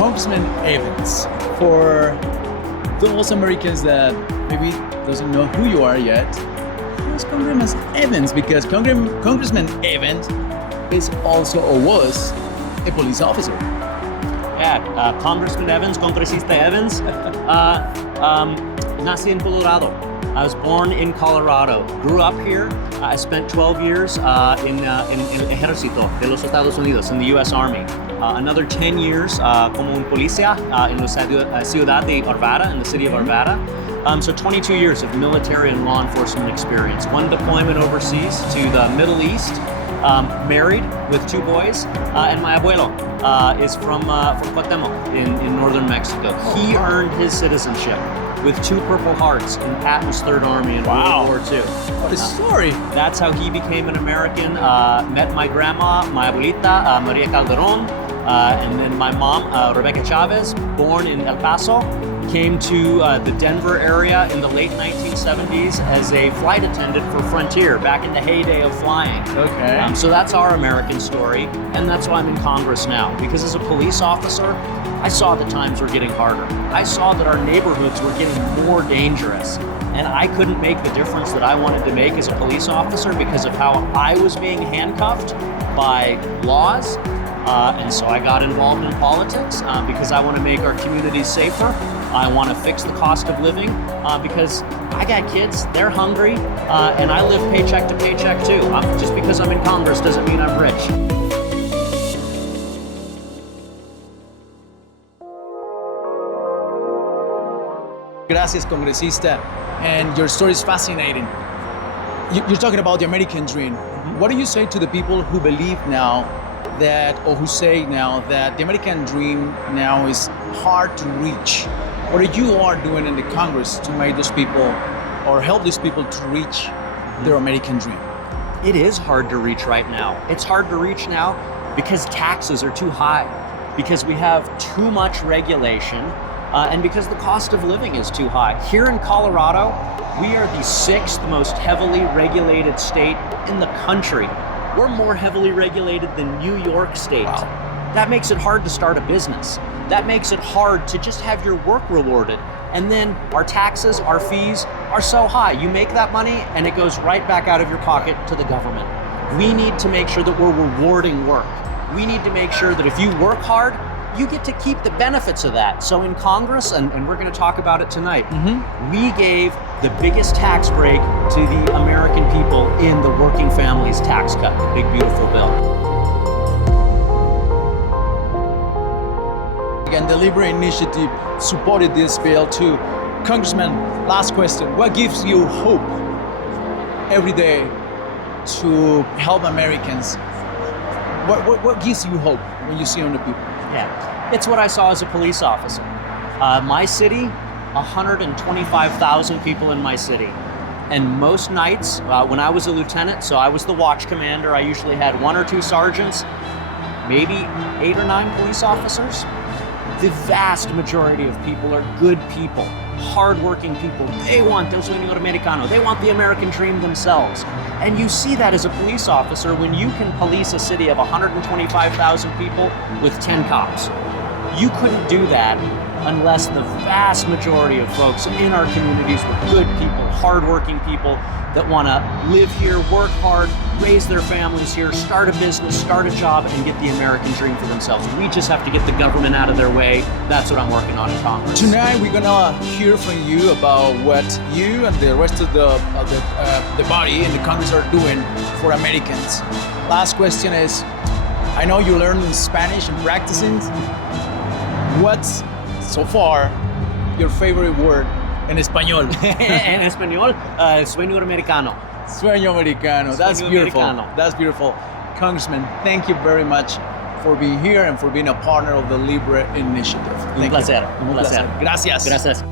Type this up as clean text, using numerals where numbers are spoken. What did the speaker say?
Congressman Evans. For those Americans that maybe doesn't know who you are yet, who's Congressman Evans? Because Congressman Evans is also or was a police officer. Yeah, Congressman Evans, Congresista Evans. Nací en Colorado. I was born in Colorado. Grew up here. I spent 12 years in el Ejército de los Estados Unidos, in the U.S. Army. Another 10 years como un policía in la ciudad de Arvada, in the city of Arvada. So 22 years of military and law enforcement experience. One deployment overseas to the Middle East. Married with 2 boys, and my abuelo is from Cuauhtemoc in northern Mexico. He earned his citizenship with 2 Purple Hearts in Patton's Third Army in World War II. What a story! That's how he became an American. Met my grandma, my abuelita, Maria Calderon, and then my mom, Rebecca Chavez, born in El Paso. Came to the Denver area in the late 1970s as a flight attendant for Frontier back in the heyday of flying. Okay. So that's our American story, and that's why I'm in Congress now. Because as a police officer, I saw the times were getting harder. I saw that our neighborhoods were getting more dangerous, and I couldn't make the difference that I wanted to make as a police officer because of how I was being handcuffed by laws. And so I got involved in politics because I want to make our communities safer. I want to fix the cost of living because I got kids, they're hungry, and I live paycheck to paycheck too. Just because I'm in Congress doesn't mean I'm rich. Gracias, Congresista. And your story is fascinating. You're talking about the American dream. What do you say to the people who believe now that, or who say now that the American dream now is hard to reach? What you are doing in the Congress to make those people or help these people to reach their American dream? It is hard to reach right now. It's hard to reach now because taxes are too high, because we have too much regulation, and because the cost of living is too high. Here in Colorado, we are the 6th most heavily regulated state in the country. We're more heavily regulated than New York State. Wow. That makes it hard to start a business. That makes it hard to just have your work rewarded. And then our taxes, our fees are so high. You make that money and it goes right back out of your pocket to the government. We need to make sure that we're rewarding work. We need to make sure that if you work hard, you get to keep the benefits of that. So in Congress, and we're going to talk about it tonight, we gave the biggest tax break to the American people in the Working Families Tax Cut, the big beautiful bill. And the Libre Initiative supported this bill too. Congressman, last question. What gives you hope every day to help Americans? What gives you hope when you see on the people? Yeah, it's what I saw as a police officer. My city, 125,000 people in my city. And most nights, when I was a lieutenant, so I was the watch commander, I usually had 1 or 2 sergeants, maybe 8 or 9 police officers. The vast majority of people are good people, hardworking people. They want el sueño americano. They want the American dream themselves. And you see that as a police officer when you can police a city of 125,000 people with 10 cops. You couldn't do that unless the vast majority of folks in our communities were good people, hardworking people that want to live here, work hard, raise their families here, start a business, start a job, and get the American dream for themselves. We just have to get the government out of their way. That's what I'm working on in Congress. Tonight we're gonna hear from you about what you and the rest of the body in the Congress are doing for Americans. Last question is, I know you learned Spanish and practicing. What's so far your favorite word en español? En español, sueño americano. Sueño americano. That's Sueño beautiful. americano. That's beautiful. Congressman, thank you very much for being here and for being a partner of the Libre Initiative. Un placer. Un placer. Gracias. Gracias.